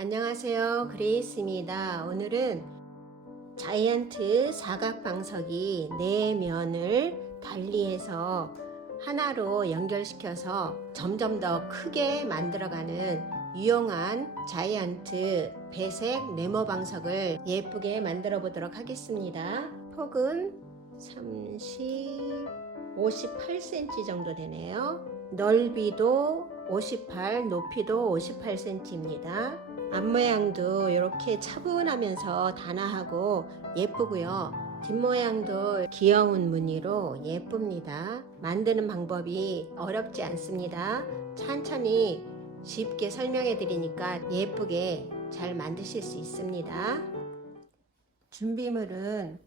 안녕하세요, 그레이스입니다. 오늘은 자이언트 사각방석이 네 면을 달리해서 하나로 연결시켜서 점점 더 크게 만들어가는 유용한 자이언트 배색 네모 방석을 예쁘게 만들어 보도록 하겠습니다. 폭은 58cm 정도 되네요. 넓이도 58, 높이도 58cm입니다. 앞모양도 이렇게 차분하면서 단아하고 예쁘고요. 뒷모양도 귀여운 무늬로 예쁩니다. 만드는 방법이 어렵지 않습니다. 천천히 쉽게 설명해 드리니까 예쁘게 잘 만드실 수 있습니다. 준비물은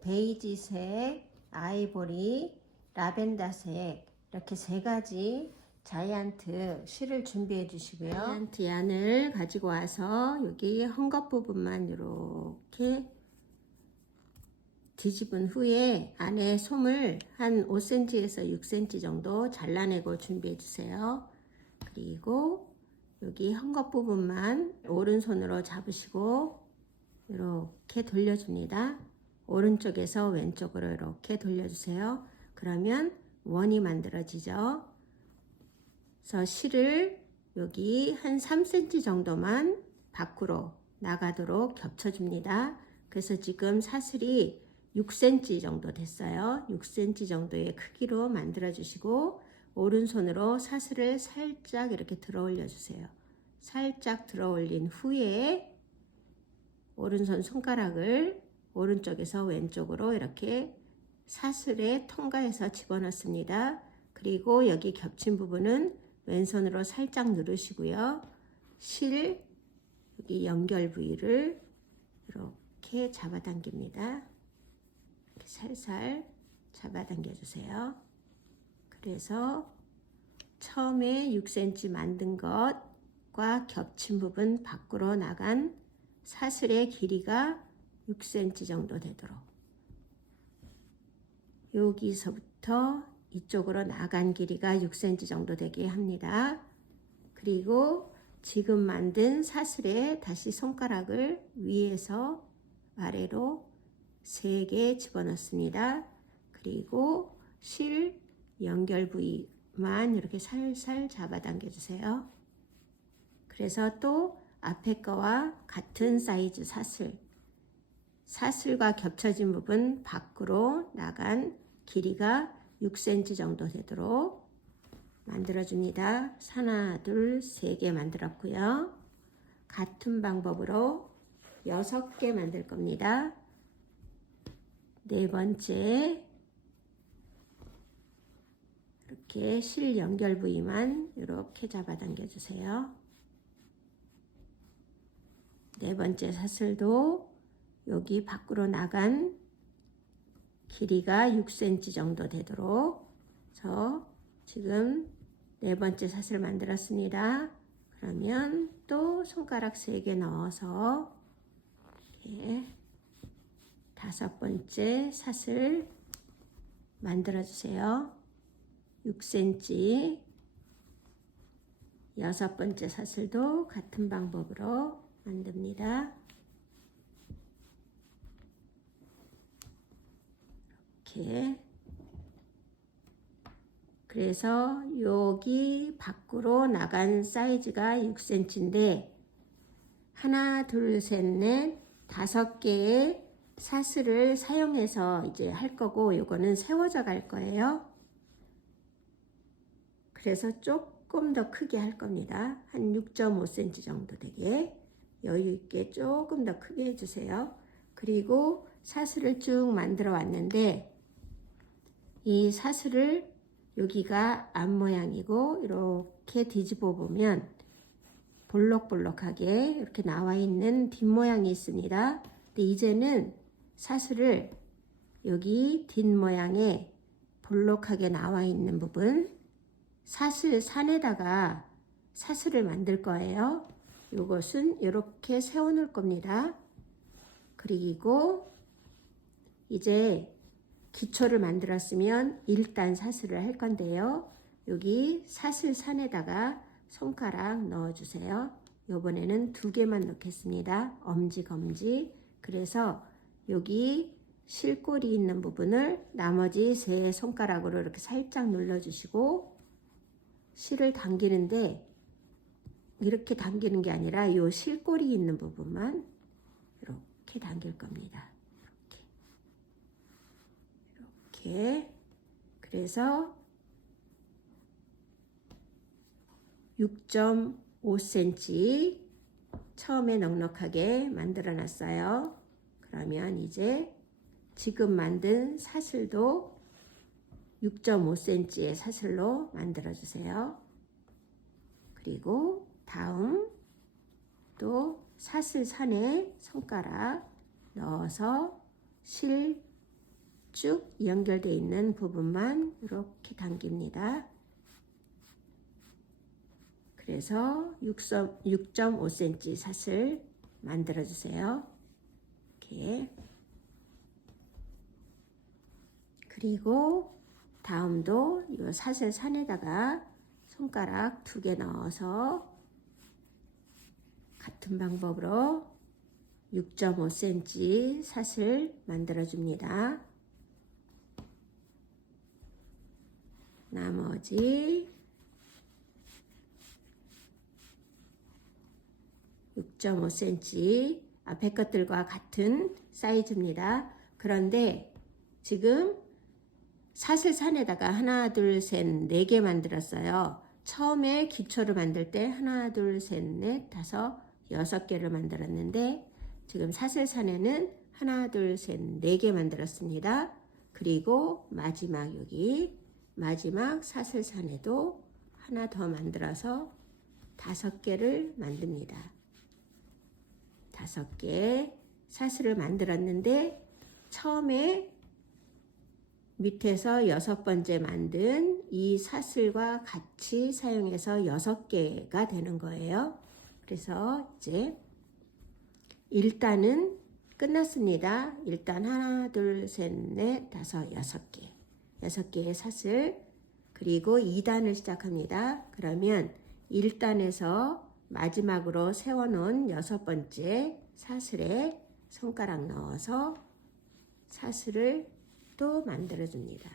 베이지색, 아이보리, 라벤더색 이렇게 세 가지 자이언트 실을 준비해 주시고요. 자이언트 얀을 가지고 와서 여기 헝겊 부분만 이렇게 뒤집은 후에 안에 솜을 한 5cm에서 6cm 정도 잘라내고 준비해 주세요. 그리고 여기 헝겊 부분만 오른손으로 잡으시고 이렇게 돌려줍니다. 오른쪽에서 왼쪽으로 이렇게 돌려주세요. 그러면 원이 만들어지죠. 그래서 실을 여기 한 3cm 정도만 밖으로 나가도록 겹쳐줍니다. 그래서 지금 사슬이 6cm 정도 됐어요. 6cm 정도의 크기로 만들어 주시고 오른손으로 사슬을 살짝 이렇게 들어 올려 주세요. 살짝 들어 올린 후에 오른손 손가락을 오른쪽에서 왼쪽으로 이렇게 사슬에 통과해서 집어넣습니다. 그리고 여기 겹친 부분은 왼손으로 살짝 누르시고요. 실 여기 연결 부위를 이렇게 잡아당깁니다. 이렇게 살살 잡아당겨 주세요. 그래서 처음에 6cm 만든 것과 겹친 부분 밖으로 나간 사슬의 길이가 6cm 정도 되도록 여기서부터 이쪽으로 나간 길이가 6cm 정도 되게 합니다. 그리고 지금 만든 사슬에 다시 손가락을 위에서 아래로 3개 집어넣습니다. 그리고 실 연결 부위만 이렇게 살살 잡아당겨 주세요. 그래서 또 앞에 거와 같은 사이즈 사슬과 겹쳐진 부분 밖으로 나간 길이가 6cm 정도 되도록 만들어줍니다. 하나, 둘, 3개 만들었고요. 같은 방법으로 6개 만들 겁니다. 네 번째 이렇게 실 연결 부위만 이렇게 잡아당겨 주세요. 네 번째 사슬도 여기 밖으로 나간 길이가 6cm 정도 되도록 그래서 지금 네 번째 사슬 만들었습니다. 그러면 또 손가락 3개 넣어서 이렇게 5번째 사슬 만들어 주세요. 6cm 6번째 사슬도 같은 방법으로 만듭니다. 이렇게 그래서 여기 밖으로 나간 사이즈가 6cm인데 하나, 둘, 셋, 넷, 5개의 사슬을 사용해서 이제 할 거고 요거는 세워져 갈 거예요. 그래서 조금 더 크게 할 겁니다. 한 6.5cm 정도 되게 여유 있게 조금 더 크게 해주세요. 그리고 사슬을 쭉 만들어 왔는데 이 사슬을 여기가 앞모양이고 이렇게 뒤집어 보면 볼록볼록하게 이렇게 나와 있는 뒷모양이 있습니다. 근데 이제는 사슬을 여기 뒷모양에 볼록하게 나와 있는 부분 사슬 산에다가 사슬을 만들 거예요. 이것은 이렇게 세워 놓을 겁니다. 그리고 이제 기초를 만들었으면 1단 사슬을 할 건데요. 여기 사슬 산에다가 손가락 넣어 주세요. 이번에는 2개만 넣겠습니다. 엄지, 검지. 그래서 여기 실골이 있는 부분을 나머지 3손가락으로 이렇게 살짝 눌러주시고 실을 당기는데 이렇게 당기는 게 아니라 이 실골이 있는 부분만 이렇게 당길 겁니다. 이렇게. 그래서 6.5cm 처음에 넉넉하게 만들어 놨어요. 그러면 이제 지금 만든 사슬도 6.5cm의 사슬로 만들어 주세요. 그리고 다음 또 사슬선에 손가락 넣어서 실 쭉 연결되어 있는 부분만 이렇게 당깁니다. 그래서 6.5cm 사슬 만들어 주세요. 이렇게. 그리고 다음도 이 사슬선에다가 손가락 2개 넣어서 같은 방법으로 6.5cm 사슬 만들어 줍니다. 나머지 6.5cm 앞에 것들과 같은 사이즈입니다. 그런데 지금 사슬선에다가 하나, 둘, 셋, 4개 만들었어요. 처음에 기초를 만들 때 하나, 둘, 셋, 넷, 다섯, 6개를 만들었는데 지금 사슬선에는 하나, 둘, 셋, 4개 만들었습니다. 그리고 마지막 여기 마지막 사슬선에도 하나 더 만들어서 5개를 만듭니다. 5개 사슬을 만들었는데 처음에 밑에서 6번째 만든 이 사슬과 같이 사용해서 6개가 되는 거예요. 그래서 이제 1단은 끝났습니다. 1단 하나, 둘, 셋, 넷, 다섯, 6개. 6개의 사슬. 그리고 2단을 시작합니다. 그러면 1단에서 마지막으로 세워놓은 6번째 사슬에 손가락 넣어서 사슬을 또 만들어줍니다.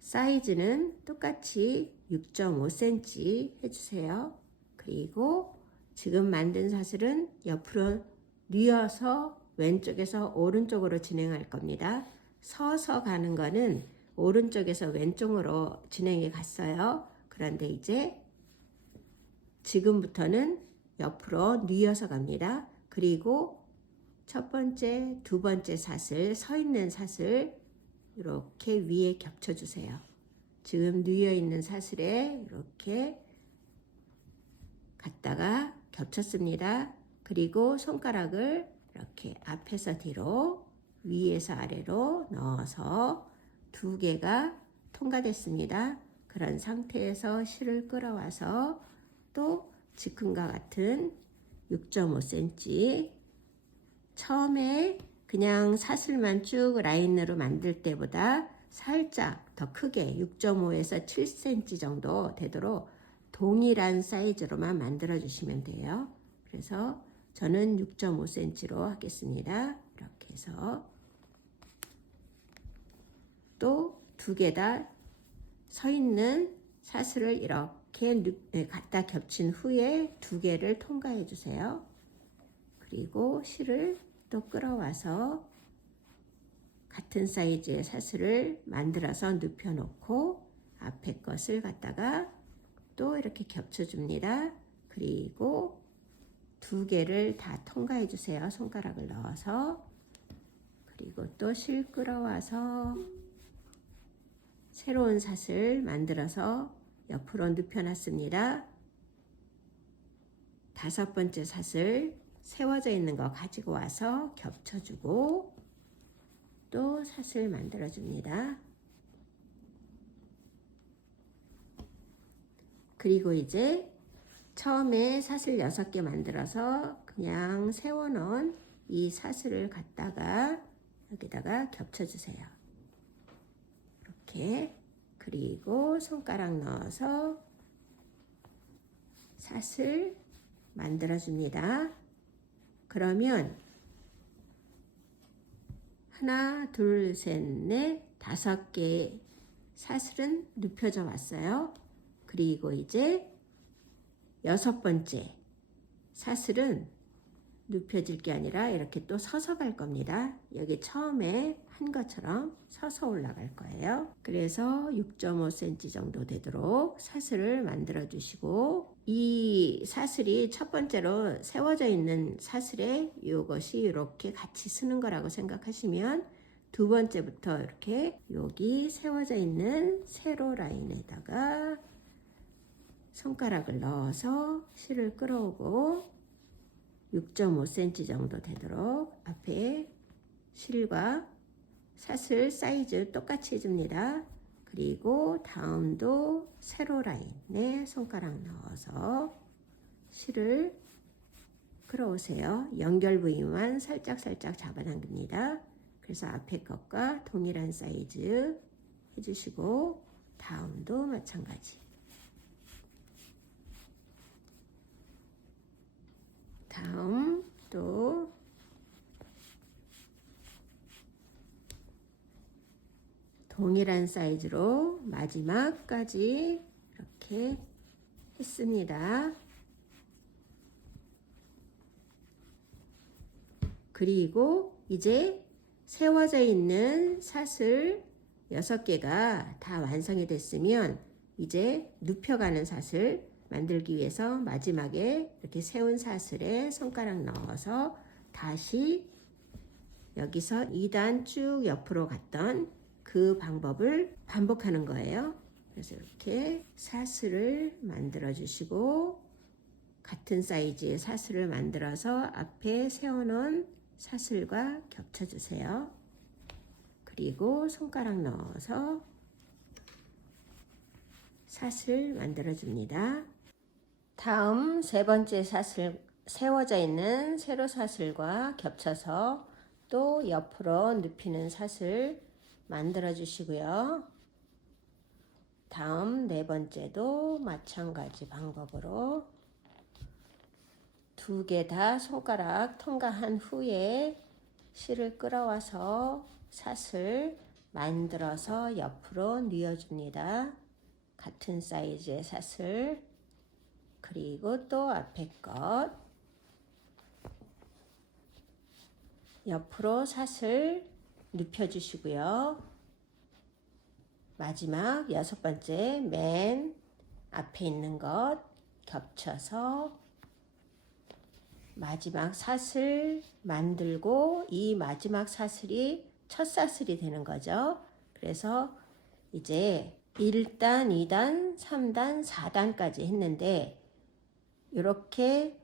사이즈는 똑같이 6.5cm 해주세요. 그리고 지금 만든 사슬은 옆으로 뉘어서 왼쪽에서 오른쪽으로 진행할 겁니다. 서서 가는 거는 오른쪽에서 왼쪽으로 진행해 갔어요. 그런데 이제 지금부터는 옆으로 뉘어서 갑니다. 그리고 첫 번째, 두 번째 사슬, 서 있는 사슬 이렇게 위에 겹쳐주세요. 지금 뉘어 있는 사슬에 이렇게 갖다가 겹쳤습니다. 그리고 손가락을 이렇게 앞에서 뒤로 위에서 아래로 넣어서 2개가 통과됐습니다. 그런 상태에서 실을 끌어와서 또 지금과 같은 6.5cm 처음에 그냥 사슬만 쭉 라인으로 만들 때보다 살짝 더 크게 6.5에서 7cm 정도 되도록 동일한 사이즈로만 만들어 주시면 돼요. 그래서 저는 6.5cm로 하겠습니다. 이렇게 해서 또 2개 다 서 있는 사슬을 이렇게 갖다 겹친 후에 2개를 통과해 주세요. 그리고 실을 또 끌어와서 같은 사이즈의 사슬을 만들어서 눕혀 놓고 앞에 것을 갖다가 또 이렇게 겹쳐 줍니다. 그리고 2개를 다 통과해 주세요. 손가락을 넣어서. 그리고 또 실 끌어와서 새로운 사슬 만들어서 옆으로 눕혀 놨습니다. 5번째 사슬 세워져 있는 거 가지고 와서 겹쳐주고 또 사슬 만들어 줍니다. 그리고 이제 처음에 사슬 6개 만들어서 그냥 세워놓은 이 사슬을 갖다가 여기다가 겹쳐주세요. 이렇게. 그리고 손가락 넣어서 사슬 만들어 줍니다. 그러면 하나, 둘, 셋, 넷, 5개의 사슬은 눕혀져 왔어요. 그리고 이제 6번째 사슬은 눕혀질 게 아니라 이렇게 또 서서 갈 겁니다. 여기 처음에 한 것처럼 서서 올라갈 거예요. 그래서 6.5cm 정도 되도록 사슬을 만들어 주시고, 이 사슬이 첫 번째로 세워져 있는 사슬에 이것이 이렇게 같이 쓰는 거라고 생각하시면, 두 번째부터 이렇게 여기 세워져 있는 세로 라인에다가 손가락을 넣어서 실을 끌어오고 6.5cm 정도 되도록 앞에 실과 사슬 사이즈 똑같이 해줍니다. 그리고 다음도 세로 라인에 손가락 넣어서 실을 끌어오세요. 연결 부위만 살짝 잡아당깁니다. 그래서 앞에 것과 동일한 사이즈 해주시고, 다음도 마찬가지. 다음 또 동일한 사이즈로 마지막까지 이렇게 했습니다. 그리고 이제 세워져 있는 사슬 6개가 다 완성이 됐으면 이제 눕혀가는 사슬 만들기 위해서 마지막에 이렇게 세운 사슬에 손가락 넣어서 다시 여기서 2단 쭉 옆으로 갔던 그 방법을 반복하는 거예요. 그래서 이렇게 사슬을 만들어 주시고, 같은 사이즈의 사슬을 만들어서 앞에 세워놓은 사슬과 겹쳐 주세요. 그리고 손가락 넣어서 사슬 만들어 줍니다. 다음 3번째 사슬, 세워져 있는 세로 사슬과 겹쳐서 또 옆으로 눕히는 사슬 만들어 주시고요. 다음 4번째도 마찬가지 방법으로 2개 다 손가락 통과한 후에 실을 끌어와서 사슬 만들어서 옆으로 뉘어줍니다. 같은 사이즈의 사슬, 그리고 또 앞에 것 옆으로 사슬 눕혀주시고요. 마지막 6번째 맨 앞에 있는 것 겹쳐서 마지막 사슬 만들고, 이 마지막 사슬이 첫 사슬이 되는 거죠. 그래서 이제 1단, 2단, 3단, 4단까지 했는데, 이렇게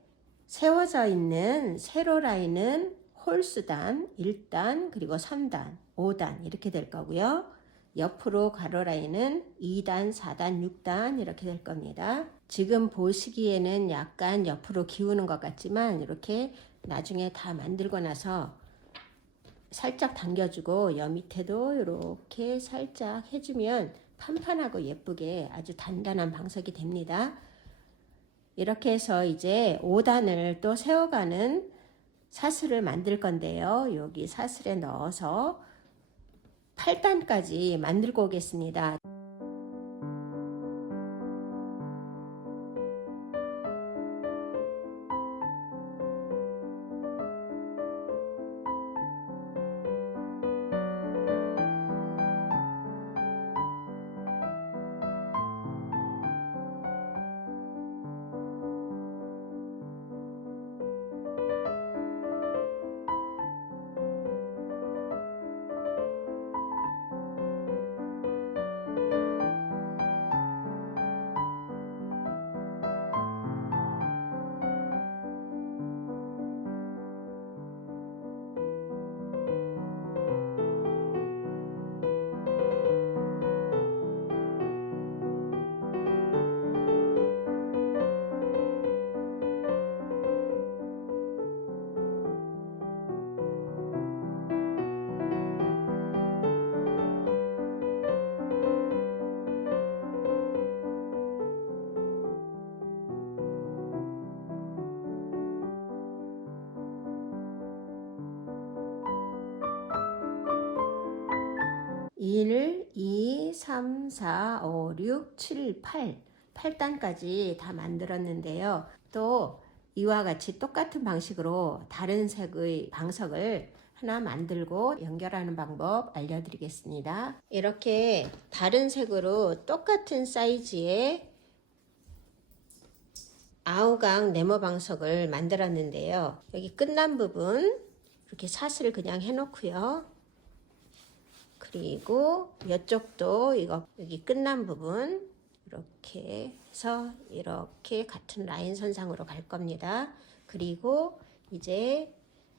세워져 있는 세로 라인은 홀수단 1단, 그리고 3단, 5단 이렇게 될 거고요. 옆으로 가로 라인은 2단, 4단, 6단 이렇게 될 겁니다. 지금 보시기에는 약간 옆으로 기우는 것 같지만, 이렇게 나중에 다 만들고 나서 살짝 당겨주고 여 밑에도 이렇게 살짝 해주면 판판하고 예쁘게 아주 단단한 방석이 됩니다. 이렇게 해서 이제 5단을 또 세워가는 사슬을 만들 건데요. 여기 사슬에 넣어서 8단까지 만들고 오겠습니다. 1, 2, 3, 4, 5, 6, 7, 8단까지 다 만들었는데요. 또 이와 같이 똑같은 방식으로 다른 색의 방석을 하나 만들고 연결하는 방법 알려드리겠습니다. 이렇게 다른 색으로 똑같은 사이즈의 아우강 네모 방석을 만들었는데요. 여기 끝난 부분 이렇게 사슬 그냥 해놓고요. 그리고 이쪽도 이거 여기 끝난 부분 이렇게 해서 이렇게 같은 라인 선상으로 갈 겁니다. 그리고 이제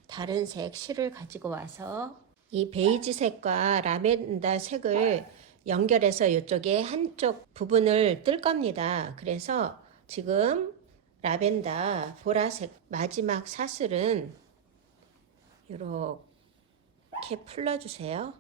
다른 색 실을 가지고 와서 이 베이지 색과 라벤더 색을 연결해서 이쪽에 한쪽 부분을 뜰 겁니다. 그래서 지금 라벤더 보라색 마지막 사슬은 이렇게 풀러주세요.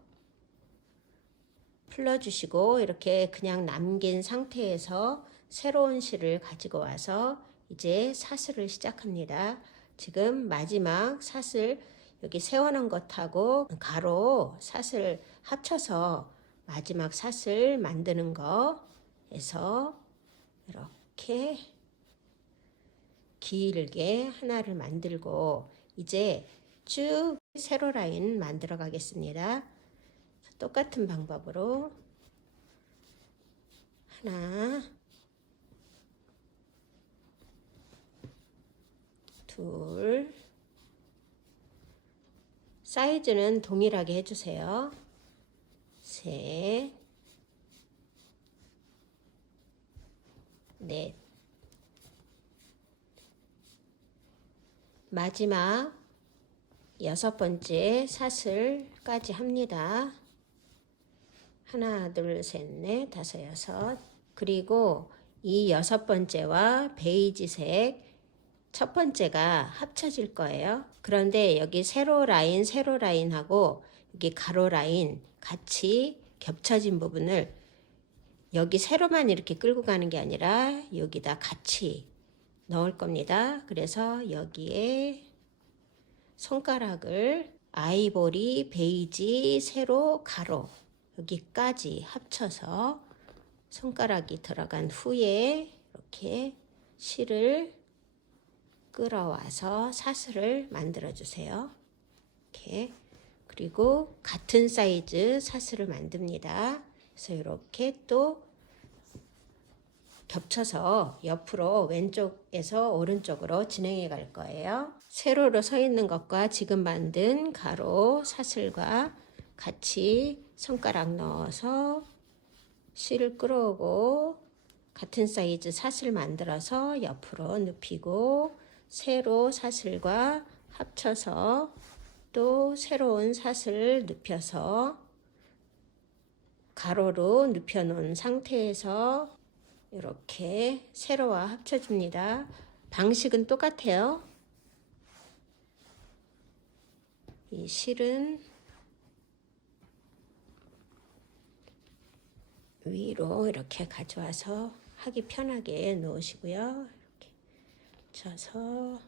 풀러주시고 이렇게 그냥 남긴 상태에서 새로운 실을 가지고 와서 이제 사슬을 시작합니다. 지금 마지막 사슬 여기 세워놓은 것하고 가로 사슬 합쳐서 마지막 사슬 만드는 거에서 이렇게 길게 하나를 만들고 이제 쭉 세로 라인 만들어 가겠습니다. 똑같은 방법으로 하나, 둘, 사이즈는 동일하게 해주세요. 셋, 넷. 마지막 6번째 사슬까지 합니다. 하나, 둘, 셋, 넷, 다섯, 여섯. 그리고 이 6번째와 베이지색 첫 번째가 합쳐질 거예요. 그런데 여기 세로 라인하고 여기 가로 라인 같이 겹쳐진 부분을 여기 세로만 이렇게 끌고 가는 게 아니라 여기다 같이 넣을 겁니다. 그래서 여기에 손가락을 아이보리, 베이지, 세로, 가로 여기까지 합쳐서 손가락이 들어간 후에 이렇게 실을 끌어와서 사슬을 만들어 주세요. 이렇게. 그리고 같은 사이즈 사슬을 만듭니다. 그래서 이렇게 또 겹쳐서 옆으로 왼쪽에서 오른쪽으로 진행해 갈 거예요. 세로로 서 있는 것과 지금 만든 가로 사슬과 같이 손가락 넣어서 실을 끌어오고 같은 사이즈 사슬 만들어서 옆으로 눕히고 세로 사슬과 합쳐서 또 새로운 사슬을 눕혀서 가로로 눕혀 놓은 상태에서 이렇게 세로와 합쳐줍니다. 방식은 똑같아요. 이 실은 위로 이렇게 가져와서 하기 편하게 놓으시고요. 이렇게 쳐서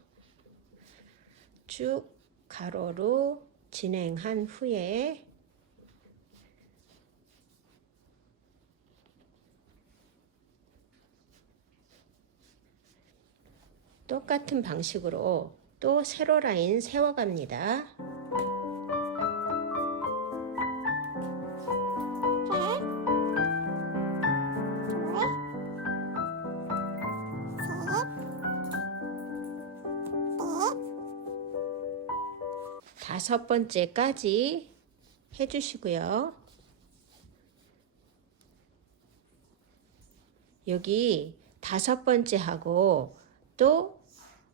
쭉 가로로 진행한 후에 똑같은 방식으로 또 세로 라인 세워갑니다. 다섯 번째까지 해주시고요. 여기 다섯 번째 하고 또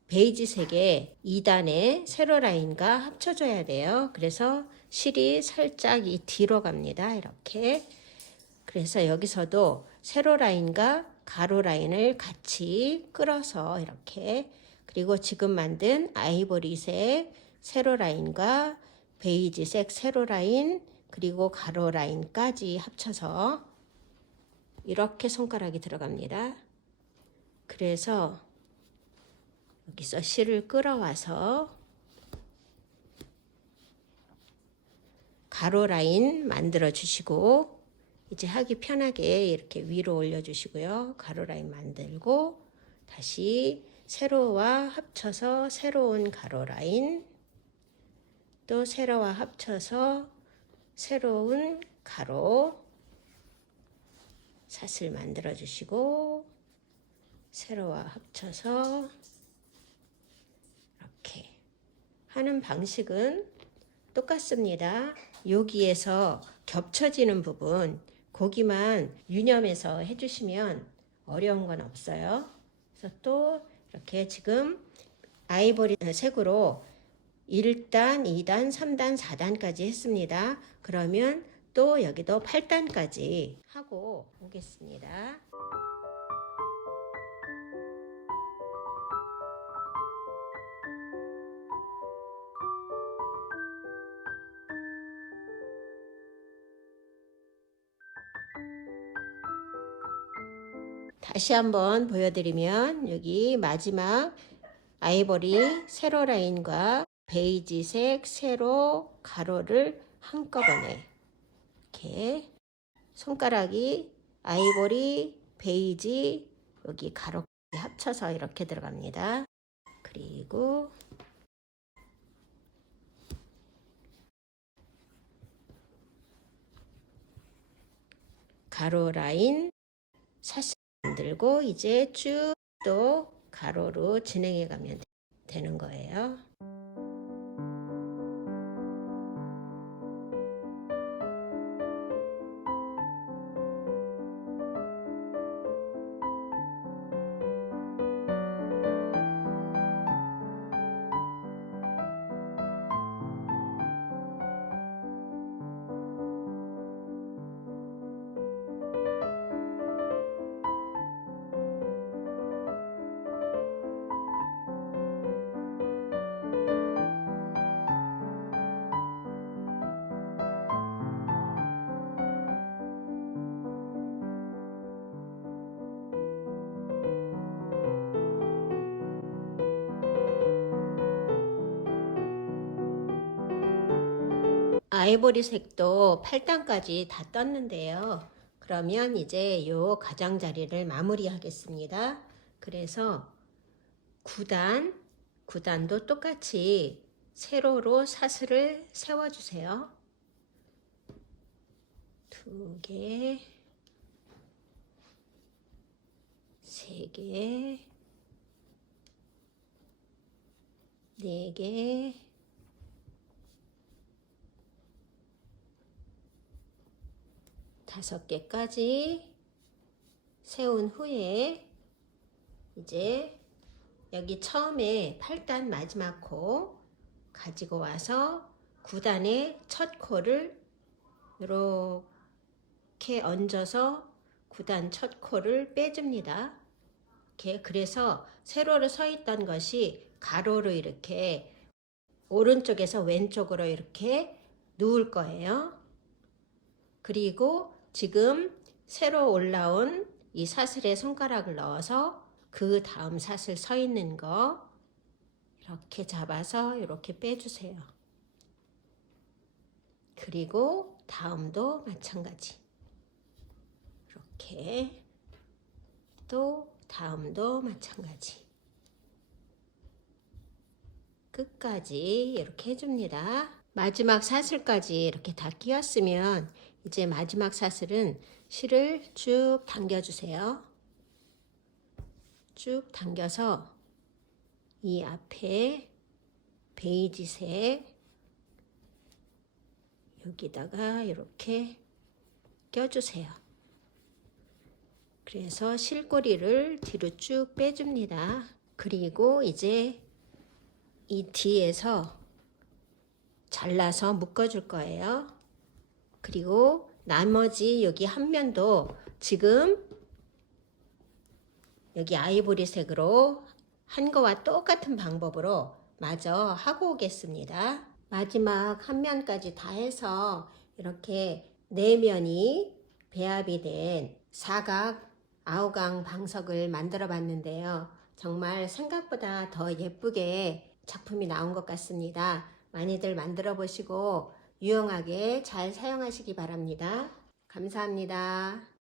베이지색의 2단의 세로 라인과 합쳐줘야 돼요. 그래서 실이 살짝 이 뒤로 갑니다. 이렇게. 그래서 여기서도 세로 라인과 가로 라인을 같이 끌어서 이렇게, 그리고 지금 만든 아이보리색 세로 라인과 베이지색 세로 라인 그리고 가로 라인까지 합쳐서 이렇게 손가락이 들어갑니다. 그래서 여기서 실을 끌어와서 가로 라인 만들어 주시고, 이제 하기 편하게 이렇게 위로 올려 주시고요. 가로 라인 만들고 다시 세로와 합쳐서 새로운 가로 라인, 또 세로와 합쳐서 새로운 가로 사슬 만들어 주시고, 세로와 합쳐서 이렇게 하는 방식은 똑같습니다. 여기에서 겹쳐지는 부분, 거기만 유념해서 해주시면 어려운 건 없어요. 그래서 또 이렇게 지금 아이보리 색으로 1단, 2단, 3단, 4단까지 했습니다. 그러면 또 여기도 8단까지 하고 오겠습니다. 다시 한번 보여드리면, 여기 마지막 아이보리 세로 라인과 베이지색 세로 가로를 한꺼번에 이렇게 손가락이 아이보리, 베이지, 여기 가로 합쳐서 이렇게 들어갑니다. 그리고 가로 라인 사슬 만들고 이제 쭉 또 가로로 진행해 가면 되는 거예요. 아이보리 색도 8단까지 다 떴는데요. 그러면 이제 요 가장자리를 마무리 하겠습니다. 그래서 9단도 똑같이 세로로 사슬을 세워주세요. 2개, 3개, 4개, 5개까지 세운 후에 이제 여기 처음에 8단 마지막 코 가지고 와서 9단의 첫 코를 이렇게 얹어서 9단 첫 코를 빼줍니다. 이렇게, 그래서 세로로 서 있던 것이 가로로 이렇게 오른쪽에서 왼쪽으로 이렇게 누울 거예요. 그리고 지금 새로 올라온 이 사슬에 손가락을 넣어서 그 다음 사슬 서 있는 거 이렇게 잡아서 이렇게 빼주세요. 그리고 다음도 마찬가지. 이렇게 또 다음도 마찬가지. 끝까지 이렇게 해줍니다. 마지막 사슬까지 이렇게 다 끼웠으면 이제 마지막 사슬은 실을 쭉 당겨주세요. 쭉 당겨서 이 앞에 베이지색 여기다가 이렇게 껴주세요. 그래서 실꼬리를 뒤로 쭉 빼줍니다. 그리고 이제 이 뒤에서 잘라서 묶어줄 거예요. 그리고 나머지 여기 한 면도 지금 여기 아이보리색으로 한 거와 똑같은 방법으로 마저 하고 오겠습니다. 마지막 한 면까지 다 해서 이렇게 네 면이 배합이 된 사각 아우강 방석을 만들어 봤는데요. 정말 생각보다 더 예쁘게 작품이 나온 것 같습니다. 많이들 만들어 보시고 유용하게 잘 사용하시기 바랍니다. 감사합니다.